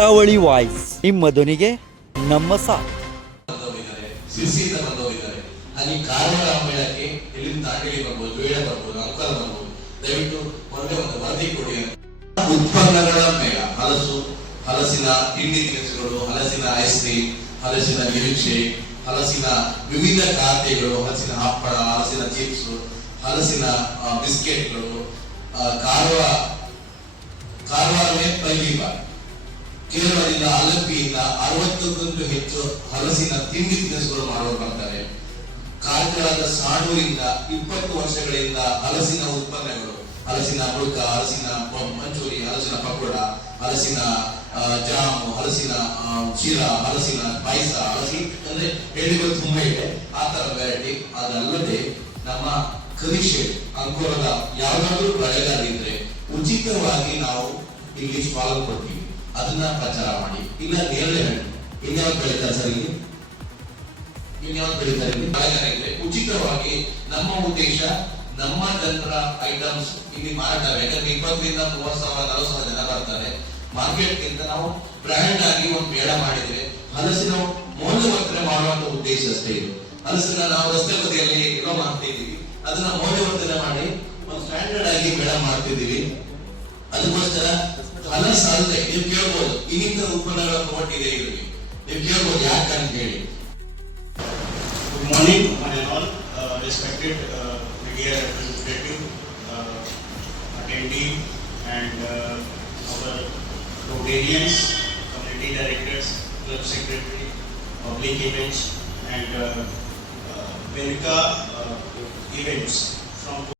ಕರಾವಳಿ ವಾಯ್ಸ್, ನಿಮ್ಮ ಧ್ವನಿಗೆ ನಮ್ಮ ಸಾಥ್. ಸಿರ್ಸಿಯಿಂದ ಬಂದವರಿದ್ದಾರೆ. ಅಲ್ಲಿ ಕಾರವಾರ ಮೇಳಕ್ಕೆ ಎಲ್ಲಿಂದ ದಾಂಡೇಲಿ ಬರ್ಬೋದು, ಬೇಡ ಬರ್ಬೋದು, ಅಂಕಲ್ ಬರ್ಬೋದು. ದಯವಿಟ್ಟು ಒಂದೇ ಒಂದು ವರದಿ ಕೊಡಿ. ಉತ್ಪನ್ನಗಳ ಮೇಳ, ಹಲಸಿನ ತಿಂಡಿ ತಿನಿಸುಗಳು, ಹಲಸಿನ ಐಸ್ ಕ್ರೀಮ್, ಹಲಸಿನ ನಿರೀಕ್ಷೆ, ಹಲಸಿನ ವಿವಿಧ ಖಾದ್ಯಗಳು, ಹಲಸಿನ ಹಪ್ಪಳ, ಹಲಸಿನ ಚಿಪ್ಸ್, ಹಲಸಿನ ಬಿಸ್ಕೆಟ್ಗಳು. ಕಾರವಾರ ಪಹಲಿ ಬಾರ್ ಕೇರಳದಿಂದ ಅಲಪಿಯಿಂದ 60ಕ್ಕೂ ಹೆಚ್ಚು ಹಲಸಿನ ತಿಂಡಿ ತಿನಿಸುಗಳು ಮಾಡೋರು ಬರ್ತಾರೆ. ಕಾರ್ಕಳದ ಸಾಡೂರಿಂದ 20 ವರ್ಷಗಳಿಂದ ಹಲಸಿನ ಉತ್ಪನ್ನಗಳು, ಹಲಸಿನ ಮುಳುಕ, ಹಲಸಿನ ಮಂಚೂರಿ, ಹಲಸಿನ ಪಕೋಡ, ಹಲಸಿನ ಜಾಮು, ಹಲಸಿನ ಶಿರಾ, ಹಲಸಿನ ಪಾಯಸ, ಹಲಸಿನ ಅಂದ್ರೆ ಹೇಳಿಗಳು ತುಂಬಾ ಇದೆ. ಆ ತರ ವೆರೈಟಿ. ಅದಲ್ಲದೆ ನಮ್ಮ ಕರಿಶೇಡ್ ಅಂಕೋಲದ ಯಾವ್ದಾದ್ರು ಬೆಳೆಗಾರರಿದ್ರೆ ಉಚಿತವಾಗಿ ನಾವು ಇಲ್ಲಿ ಸ್ಟಾಲ್ ಕೊಡ್ತೀವಿ. ಅದನ್ನ ಪ್ರಚಾರ ಮಾಡಿ. ಇಲ್ಲ ನೇರಳೆ ಹಣ್ಣು ಇನ್ಯಾವ್ದು ಬೆಳೀತಾರೆ ಸರ್, ಇಲ್ಲಿ ಇನ್ಯಾವ್ದು ಬೆಳೀತಾರೆ ಇಲ್ಲಿ ಬೆಳೆಗಾರರಿಗೆ ಉಚಿತವಾಗಿ. ನಮ್ಮ ಉದ್ದೇಶ ನಮ್ಮ ಜನರ ಐಟಮ್ಸ್ ಇಲ್ಲಿ ಮಾರಾಟ. ಯಾಕಂದ್ರೆ 20ರಿಂದ 30,000 40,000 ಜನ ಬರ್ತಾರೆ. ಮಾರ್ಕೆಟ್ಗಿಂತ ನಾವು ಬ್ರ್ಯಾಂಡ್ ಆಗಿ ಒಂದು ಮೇಳ ಮಾಡಿದ್ರೆ ಹಲಸಿನ ಮೌಲ್ಯವರ್ಧನೆ ಮಾಡುವಂತ ಉದ್ದೇಶ ಅಷ್ಟೇ ಇದು. ಹಲಸಿನ ನಾವು ರಸ್ತೆ ಬದಿಯಲ್ಲಿ ಏನೋ ಮಾಡ್ತಿದ್ದೀವಿ, ಅದನ್ನ ಮೌಲ್ಯವರ್ಧನೆ ಮಾಡಿ ಒಂದು ಸ್ಟ್ಯಾಂಡರ್ಡ್ ಆಗಿ ಮೇಳ ಮಾಡ್ತಿದ್ದೀವಿ. ಅದಕ್ಕೋಸ್ಕರ ಹಲಸು ಅಲ್ಲದೆ ನೀವು ಕೇಳ್ಬೋದು ಇನ್ನಿತರ ಉತ್ಪನ್ನಗಳನ್ನು ಒಟ್ಟಿದೆ ಇರಲಿ, ನೀವು ಕೇಳ್ಬೋದು ಯಾಕಂತ ಹೇಳಿ. Good morning, one and all, respected media representative, attendee, and our Rotarians, community directors, club secretary, public events, and Venka events from